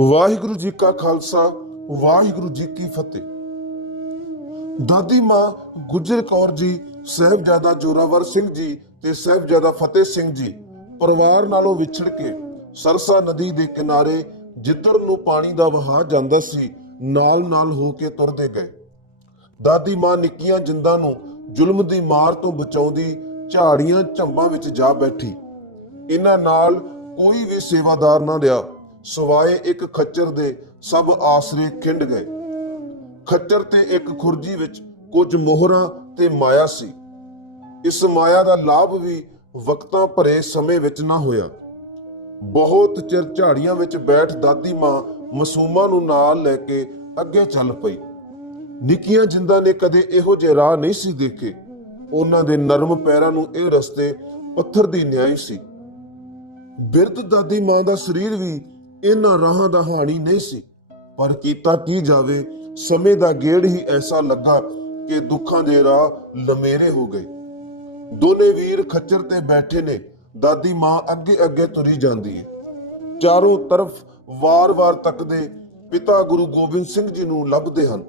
ਵਾਹਿਗੁਰੂ ਜੀ ਕਾ ਖਾਲਸਾ, ਵਾਹਿਗੁਰੂ ਜੀ ਕੀ ਫਤਿਹ। ਦਾਦੀ ਮਾਂ ਗੁਜਰ ਕੌਰ ਜੀ, ਸਹਿਬਜ਼ਾਦਾ ਜੋਰਾਵਰ ਸਿੰਘ ਜੀ ਤੇ ਸਹਿਬਜ਼ਾਦਾ ਫਤਿਹ ਸਿੰਘ ਜੀ ਪਰਿਵਾਰ ਨਾਲੋਂ ਵਿਛੜ ਕੇ ਸਰਸਾ ਨਦੀ ਦੇ ਕਿਨਾਰੇ ਜਿੱਧਰ ਨੂੰ ਪਾਣੀ ਦਾ ਵਹਾਅ ਜਾਂਦਾ ਸੀ, ਨਾਲ-ਨਾਲ ਹੋ ਕੇ ਤੁਰਦੇ ਗਏ। ਦਾਦੀ ਮਾਂ ਨਿੱਕੀਆਂ ਜਿੰਦਾਂ ਨੂੰ ਜ਼ੁਲਮ ਦੀ ਮਾਰ ਤੋਂ ਬਚਾਉਂਦੀ ਝਾੜੀਆਂ ਝੰਬਾਂ ਵਿੱਚ ਜਾ ਬੈਠੀ। ਇਹਨਾਂ ਨਾਲ ਕੋਈ ਵੀ ਸੇਵਾਦਾਰ ਨਾ ਰਿਹਾ। ਸਵਾਏ ਇੱਕ ਖੱਚਰ ਦੇ ਸਭ ਆਸਰੇ ਖਿੰਡ ਗਏ। ਖੱਚਰ ਤੇ ਇੱਕ ਖੁਰਜੀ ਵਿੱਚ ਕੁਝ ਮੋਹਰਾਂ ਤੇ ਮਾਇਆ ਸੀ। ਇਸ ਮਾਇਆ ਦਾ ਲਾਭ ਵੀ ਵਕਤਾਂ ਭਰੇ ਸਮੇਂ ਵਿੱਚ ਨਾ ਹੋਇਆ। ਬਹੁਤ ਚਿਰ ਝਾੜੀਆਂ ਵਿੱਚ ਬੈਠ ਦਾਦੀ ਮਾਂ ਮਾਸੂਮਾਂ ਨੂੰ ਨਾਲ ਲੈ ਕੇ ਅੱਗੇ ਚੱਲ ਪਈ। ਨਿੱਕੀਆਂ ਜਿੰਦਾਂ ਨੇ ਕਦੇ ਇਹੋ ਜਿਹੇ ਰਾਹ ਨਹੀਂ ਸੀ ਦੇਖੇ। ਉਹਨਾਂ ਦੇ ਨਰਮ ਪੈਰਾਂ ਨੂੰ ਇਹ ਰਸਤੇ ਪੱਥਰ ਦੀ ਨਿਆਈ ਸੀ। ਬਿਰਧ ਦਾਦੀ ਮਾਂ ਦਾ ਸਰੀਰ ਵੀ ਇਹਨਾਂ ਰਾਹਾਂ ਦਾ ਹਾਣੀ ਨਹੀਂ ਸੀ। ਪਰ ਕੀਤਾ ਕੀ ਜਾਵੇ, ਸਮੇਂ ਦਾ ਗੇੜ ਹੀ ਐਸਾ ਲੱਗਾ ਕਿ ਦੁੱਖਾਂ ਦੇ ਰਾਹ ਲਮੇਰੇ ਹੋ ਗਏ। ਦੋਨੇ ਵੀਰ ਖੱਚਰ ਤੇ ਬੈਠੇ ਨੇ, ਦਾਦੀ ਮਾਂ ਅੱਗੇ ਅੱਗੇ ਤੁਰੀ ਜਾਂਦੀ ਹੈ। ਚਾਰੋਂ ਤਰਫ ਵਾਰ-ਵਾਰ ਤੱਕਦੇ ਪਿਤਾ ਗੁਰੂ ਗੋਬਿੰਦ ਸਿੰਘ ਜੀ ਨੂੰ ਲੱਭਦੇ ਹਨ।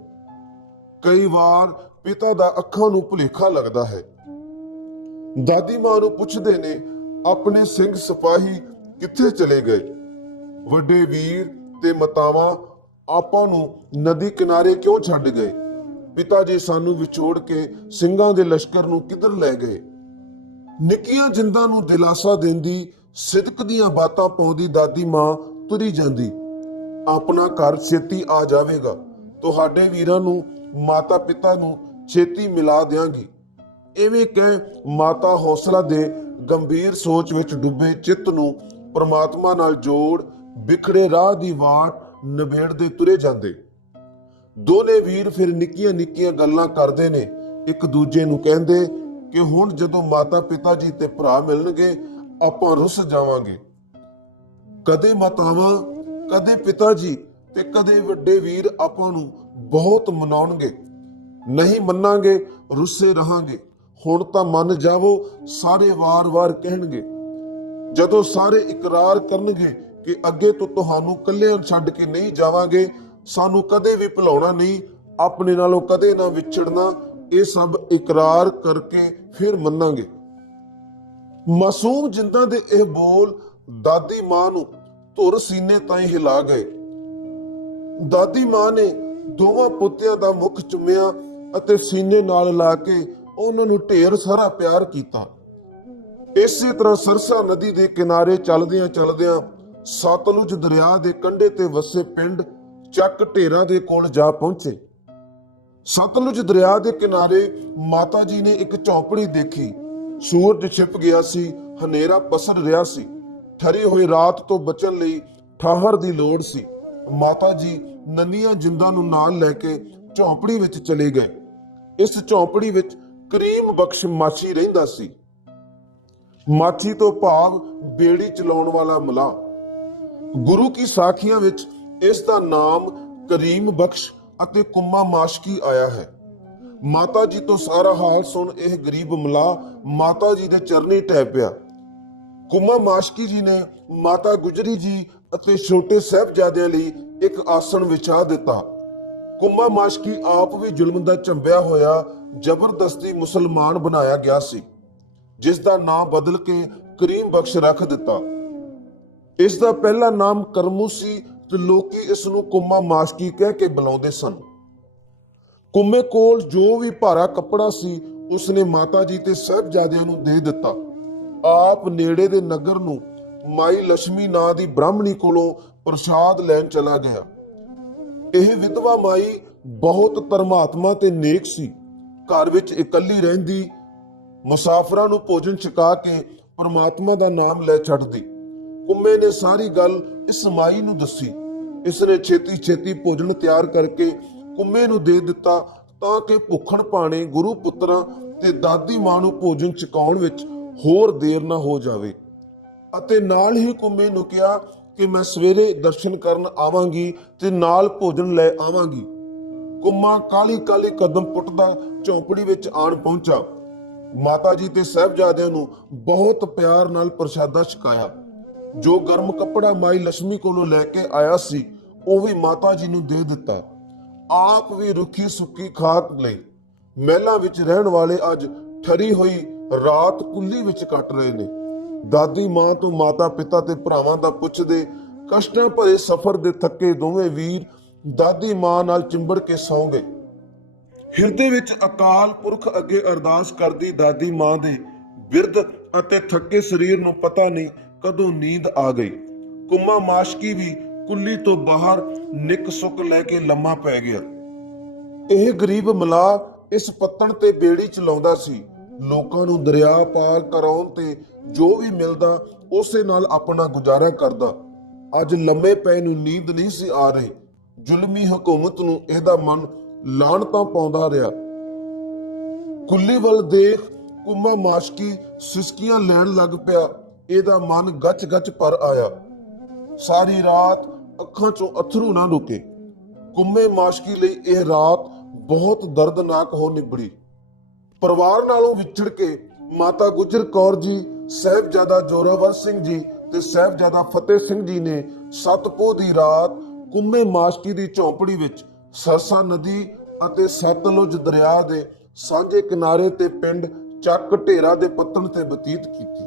ਕਈ ਵਾਰ ਪਿਤਾ ਦਾ ਅੱਖਾਂ ਨੂੰ ਭੁਲੇਖਾ ਲੱਗਦਾ ਹੈ। ਦਾਦੀ ਮਾਂ ਨੂੰ ਪੁੱਛਦੇ ਨੇ, ਆਪਣੇ ਸਿੰਘ ਸਿਪਾਹੀ ਕਿੱਥੇ ਚਲੇ ਗਏ? ਵੱਡੇ ਵੀਰ ਤੇ ਮਤਾਵਾਂ ਆਪਾਂ ਨੂੰ ਨਦੀ ਕਿਨਾਰੇ ਕਿਉਂ ਛੱਡ ਗਏ? ਪਿਤਾ ਜੀ ਸਾਨੂੰ ਵਿਛੋੜ ਕੇ ਸਿੰਘਾਂ ਦੇ ਲਸ਼ਕਰ ਨੂੰ ਕਿੱਧਰ ਲੈ ਗਏ? ਨਿੱਕੀਆਂ ਜਿੰਦਾਂ ਨੂੰ ਦਿਲਾਸਾ ਦਿੰਦੀ, ਸਿਦਕ ਦੀਆਂ ਬਾਤਾਂ ਪਾਉਂਦੀ ਦਾਦੀ ਮਾਂ ਤੁਰੀ ਜਾਂਦੀ। ਆਪਣਾ ਘਰ ਛੇਤੀ ਆ ਜਾਵੇਗਾ। ਤੁਹਾਡੇ ਵੀਰਾਂ ਨੂੰ ਮਾਤਾ ਪਿਤਾ ਨੂੰ ਛੇਤੀ ਮਿਲਾ ਦਿਆਂਗੀ। ਐਵੇਂ ਕਹਿ ਮਾਤਾ ਹੌਸਲਾ ਦੇ ਗੰਭੀਰ ਸੋਚ ਵਿੱਚ ਡੁੱਬੇ ਚਿੱਤ ਨੂੰ ਪ੍ਰਮਾਤਮਾ ਨਾਲ ਜੋੜ ਬਿਖੜੇ ਰਾਹ ਦੀ ਵਾਟ ਨਿਬੇੜਦੇ ਤੁਰੇ ਜਾਂਦੇ। ਦੋਨੇ ਵੀਰ ਫਿਰ ਨਿੱਕੀਆਂ ਨਿੱਕੀਆਂ ਗੱਲਾਂ ਕਰਦੇ ਨੇ। ਇੱਕ ਦੂਜੇ ਨੂੰ ਕਹਿੰਦੇ ਕਿ ਹੁਣ ਜਦੋਂ ਮਾਤਾ ਪਿਤਾ ਜੀ ਤੇ ਭਰਾ ਮਿਲਣਗੇ, ਆਪਾਂ ਰੁੱਸ ਜਾਵਾਂਗੇ। ਕਦੇ ਮਾਤਾਵਾਂ, ਕਦੇ ਪਿਤਾ ਜੀ ਤੇ ਕਦੇ ਵੱਡੇ ਵੀਰ ਆਪਾਂ ਨੂੰ ਬਹੁਤ ਮਨਾਉਣਗੇ। ਨਹੀਂ ਮੰਨਾਂਗੇ, ਰੁੱਸੇ ਰਹਾਂਗੇ। ਹੁਣ ਤਾਂ ਮੰਨ ਜਾਵੋ, ਸਾਰੇ ਵਾਰ-ਵਾਰ ਕਹਿਣਗੇ। ਜਦੋਂ ਸਾਰੇ ਇਕਰਾਰ ਕਰਨਗੇ ਕਿ ਅੱਗੇ ਤੋਂ ਤੁਹਾਨੂੰ ਕੱਲਿਆਂ ਛੱਡ ਕੇ ਨਹੀਂ ਜਾਵਾਂਗੇ, ਸਾਨੂੰ ਕਦੇ ਵੀ ਭੁਲਾਉਣਾ ਨਹੀਂ, ਆਪਣੇ ਨਾਲੋਂ ਕਦੇ ਨਾ ਵਿਛੜਨਾ, ਇਹ ਸਭ ਇਕਰਾਰ ਕਰਕੇ ਫਿਰ ਮੰਨਾਂਗੇ। ਮਾਸੂਮ ਜਿੰਦਾਂ ਦੇ ਇਹ ਬੋਲ ਦਾਦੀ ਮਾਂ ਨੂੰ ਧੁਰ ਸੀਨੇ ਤਾਈਂ ਹਿਲਾ ਗਏ। ਦਾਦੀ ਮਾਂ ਨੇ ਦੋਵਾਂ ਪੁੱਤਿਆਂ ਦਾ ਮੁਖ ਚੁੰਮਿਆ ਅਤੇ ਸੀਨੇ ਨਾਲ ਲਾ ਕੇ ਉਹਨਾਂ ਨੂੰ ਢੇਰ ਸਾਰਾ ਪਿਆਰ ਕੀਤਾ। ਇਸੇ ਤਰ੍ਹਾਂ ਸਰਸਾ ਨਦੀ ਦੇ ਕਿਨਾਰੇ ਚੱਲਦਿਆਂ ਚੱਲਦਿਆਂ ਸਤਲੁਜ ਦਰਿਆ ਦੇ ਕੰਢੇ ਤੇ ਵਸੇ ਪਿੰਡ ਚੱਕ ਢੇਰਾਂ ਦੇ ਕੋਲ ਜਾ ਪਹੁੰਚੇ। ਸਤਲੁਜ ਦਰਿਆ ਦੇ ਕਿਨਾਰੇ ਮਾਤਾ ਜੀ ਨੇ ਇੱਕ ਝੌਂਪੜੀ ਦੇਖੀ। ਸੂਰਜ ਛਿਪ ਗਿਆ ਸੀ, ਹਨੇਰਾ ਪਸਰ ਰਿਹਾ ਸੀ। ਠਰੀ ਹੋਈ ਰਾਤ ਤੋਂ ਬਚਣ ਲਈ ਠਾਹਰ ਦੀ ਲੋੜ ਸੀ। ਮਾਤਾ ਜੀ ਨੰਨੀਆਂ ਜਿੰਦਾਂ ਨੂੰ ਨਾਲ ਲੈ ਕੇ ਝੌਂਪੜੀ ਵਿੱਚ ਚਲੇ ਗਏ। ਇਸ ਝੌਂਪੜੀ ਵਿੱਚ ਕਰੀਮ ਬਖਸ਼ ਮਾਛੀ ਰਹਿੰਦਾ ਸੀ। ਮਾਛੀ ਤੋਂ ਭਾਵ ਬੇੜੀ ਚਲਾਉਣ ਵਾਲਾ ਮਲਾ ਗੁਰੂ ਕੀ ਸਾਖੀਆਂ ਵਿੱਚ ਇਸ ਦਾ ਨਾਮ ਕਰੀਮ ਬਖਸ਼ ਅਤੇ ਕੁੰਮਾ ਮਾਸ਼ਕੀ ਆਇਆ ਹੈ। ਮਾਤਾ ਜੀ ਤੋਂ ਸਾਰਾ ਹਾਲ ਸੁਣ ਇਹ ਗਰੀਬ ਮਲਾ ਮਾਤਾ ਜੀ ਦੇ ਚਰਨੀ ਟਹਿ ਪਿਆ। ਕੁੰਮਾ ਮਾਸ਼ਕੀ ਜੀ ਨੇ ਮਾਤਾ ਗੁਜਰੀ ਜੀ ਅਤੇ ਛੋਟੇ ਸਾਹਿਬਜ਼ਾਦਿਆਂ ਲਈ ਇੱਕ ਆਸਣ ਵਿਛਾ ਦਿੱਤਾ। ਕੁੰਮਾ ਮਾਸ਼ਕੀ ਆਪ ਵੀ ਜ਼ੁਲਮ ਦਾ ਚੰਬਿਆ ਹੋਇਆ ਜ਼ਬਰਦਸਤੀ ਮੁਸਲਮਾਨ ਬਣਾਇਆ ਗਿਆ ਸੀ, ਜਿਸ ਦਾ ਨਾਮ ਬਦਲ ਕੇ ਕਰੀਮ ਬਖਸ਼ ਰੱਖ ਦਿੱਤਾ। ਇਸ ਦਾ ਪਹਿਲਾ ਨਾਮ ਕਰਮੂ ਸੀ ਤੇ ਲੋਕੀ ਇਸ ਨੂੰ ਕੁੰਮਾ ਮਾਸ਼ਕੀ ਕਹਿ ਕੇ ਬੁਲਾਉਂਦੇ ਸਨ। ਕੁੰਮੇ ਕੋਲ ਜੋ ਵੀ ਭਾਰਾ ਕੱਪੜਾ ਸੀ, ਉਸਨੇ ਮਾਤਾ ਜੀ ਤੇ ਸਾਹਿਬਜ਼ਾਦਿਆਂ ਨੂੰ ਦੇ ਦਿੱਤਾ। ਆਪ ਨੇੜੇ ਦੇ ਨਗਰ ਨੂੰ ਮਾਈ ਲక్ష్ਮੀ ਨਾਂ ਦੀ ਬ੍ਰਾਹਮਣੀ ਕੋਲੋਂ ਪ੍ਰਸ਼ਾਦ ਲੈਣ ਚਲਾ ਗਿਆ। ਇਹ ਵਿਧਵਾ ਮਾਈ ਬਹੁਤ ਧਰਮਾਤਮਾ ਤੇ ਨੇਕ ਸੀ। ਘਰ ਵਿੱਚ ਇਕੱਲੀ ਰਹਿੰਦੀ, ਮੁਸਾਫਰਾਂ ਨੂੰ ਭੋਜਨ ਛਕਾ ਕੇ ਪਰਮਾਤਮਾ ਦਾ ਨਾਮ ਲੈ ਛੱਡਦੀ। ਕੁੰਮੇ ਨੇ ਸਾਰੀ ਗੱਲ ਇਸ ਮਾਈ ਨੂੰ ਦੱਸੀ। ਇਸ ਨੇ ਛੇਤੀ ਛੇਤੀ ਭੋਜਨ ਤਿਆਰ ਕਰਕੇ ਕੁੰਮੇ ਨੂੰ ਦੇ ਦਿੱਤਾ ਤਾਂ ਕਿ ਭੁੱਖਣ ਪਾਣੇ ਗੁਰੂ ਪੁੱਤਰਾਂ ਤੇ ਦਾਦੀ ਮਾਂ ਨੂੰ ਭੋਜਨ ਛਕਾਉਣ ਵਿੱਚ ਹੋਰ ਦੇਰ ਨਾ ਹੋ ਜਾਵੇ। ਅਤੇ ਨਾਲ ਹੀ ਕੁੰਮੇ ਨੂੰ ਕਿਹਾ ਕਿ ਮੈਂ ਸਵੇਰੇ ਦਰਸ਼ਨ ਕਰਨ ਆਵਾਂਗੀ ਤੇ ਨਾਲ ਭੋਜਨ ਲੈ ਆਵਾਂਗੀ। ਕੁੰਮਾ ਕਾਲੀ ਕਾਲੀ ਕਦਮ ਪੁੱਟਦਾ ਝੌਂਪੜੀ ਵਿੱਚ ਆਣ ਪਹੁੰਚਾ। ਮਾਤਾ ਜੀ ਤੇ ਸਾਹਿਬਜ਼ਾਦਿਆਂ ਨੂੰ ਬਹੁਤ ਪਿਆਰ ਨਾਲ ਪ੍ਰਸ਼ਾਦਾ ਛਕਾਇਆ। ਜੋ ਗਰਮ ਕੱਪੜਾ ਮਾਈ ਲక్ష్ਮੀ ਕੋਲੋਂ ਲੈ ਕੇ ਆਇਆ ਸੀ, ਉਹ ਵੀ ਮਾਤਾ ਜੀ ਨੂੰ ਦੇ ਦਿੱਤਾ। ਆਪ ਵੀ ਰੁੱਖੀ ਸੁੱਕੀ ਖਾਤ ਲਈ। ਮਹਿਲਾਂ ਵਿੱਚ ਰਹਿਣ ਵਾਲੇ ਅੱਜ ਠਰੀ ਹੋਈ ਰਾਤ ਕੁੱਲੀ ਵਿੱਚ ਕੱਟ ਰਹੇ ਨੇ। ਦਾਦੀ ਮਾਂ ਤੋਂ ਮਾਤਾ ਪਿਤਾ ਤੇ ਭਰਾਵਾਂ ਦਾ ਪੁੱਛਦੇ ਕਸ਼ਟਾਂ ਭਰੇ ਸਫ਼ਰ ਦੇ ਥੱਕੇ ਦੋਵੇਂ ਵੀਰ ਦਾਦੀ ਮਾਂ ਨਾਲ ਚਿੰਬੜ ਕੇ ਸੌਂ ਗਏ। ਹਿਰਦੇ ਵਿੱਚ ਅਕਾਲ ਪੁਰਖ ਅੱਗੇ ਅਰਦਾਸ ਕਰਦੀ ਦਾਦੀ ਮਾਂ ਦੇ ਬਿਰਧ ਅਤੇ ਥੱਕੇ ਸਰੀਰ ਨੂੰ ਪਤਾ ਨਹੀਂ ਕਦੋਂ ਨੀਂਦ ਆ ਗਈ? ਕੁੰਮਾ ਮਾਸ਼ਕੀ ਵੀ ਕੁੱਲੀ ਤੋਂ ਬਾਹਰ ਨਿੱਕ ਸੁੱਕ ਲੈ ਕੇ ਲੰਮਾ ਪੈ ਗਿਆ। ਇਹ ਗਰੀਬ ਮਲਾ ਇਸ ਪੱਤਣ ਤੇ ਬੇੜੀ ਚਲਾਉਂਦਾ ਸੀ। ਲੋਕਾਂ ਨੂੰ ਦਰਿਆ ਪਾਰ ਕਰਾਉਣ ਤੇ ਜੋ ਵੀ ਮਿਲਦਾ, ਉਸੇ ਨਾਲ ਆਪਣਾ ਗੁਜ਼ਾਰਾ ਕਰਦਾ। ਅੱਜ ਲੰਮੇ ਪੈ ਨੂੰ ਨੀਂਦ ਨਹੀਂ ਸੀ ਆ ਰਹੀ। ਜ਼ੁਲਮੀ ਹਕੂਮਤ ਨੂੰ ਇਹਦਾ ਮਨ ਲਾਹਣਤਾਂ ਪਾਉਂਦਾ ਰਿਹਾ। ਕੁੱਲੀ ਵੱਲ ਦੇਖ ਕੁੰਮਾ ਮਾਸ਼ਕੀ ਸਿਸਕੀਆਂ ਲੈਣ ਲੱਗ ਪਿਆ। ਇਹਦਾ ਮਨ ਗੱਚ-ਗੱਚ ਪਰ ਆਇਆ। ਸਾਰੀ ਰਾਤ ਅੱਖਾਂ ਚੋਂ ਅਥਰੂ ਨਾ ਰੁਕੇ ਕੁੰਮੇ ਮਾਸ਼ਕੀ ਲਈ ਇਹ ਰਾਤ ਬਹੁਤ ਦਰਦਨਾਕ ਹੋ ਨਿਬੜੀ। ਪਰਿਵਾਰ ਨਾਲੋਂ ਵਿਛੜ ਕੇ ਮਾਤਾ ਗੁਜਰ ਕੌਰ ਜੀ, ਸਾਹਿਬਜ਼ਾਦਾ ਜੋਰਾਵਰ ਸਿੰਘ ਜੀ ਤੇ ਸਾਹਿਬਜ਼ਾਦਾ ਫਤਿਹ ਸਿੰਘ ਜੀ ਨੇ ਸਤਪੋ ਦੀ ਰਾਤ ਕੁੰਮੇ ਮਾਸ਼ਕੀ ਦੀ ਝੌਂਪੜੀ ਵਿੱਚ ਸਰਸਾ ਨਦੀ ਅਤੇ ਸਤਲੁਜ ਦਰਿਆ ਦੇ ਸਾਂਝੇ ਕਿਨਾਰੇ ਤੇ ਪਿੰਡ ਚੱਕ ਢੇਰਾ ਦੇ ਪੱਤਣ ਤੇ ਬਤੀਤ ਕੀਤੀ।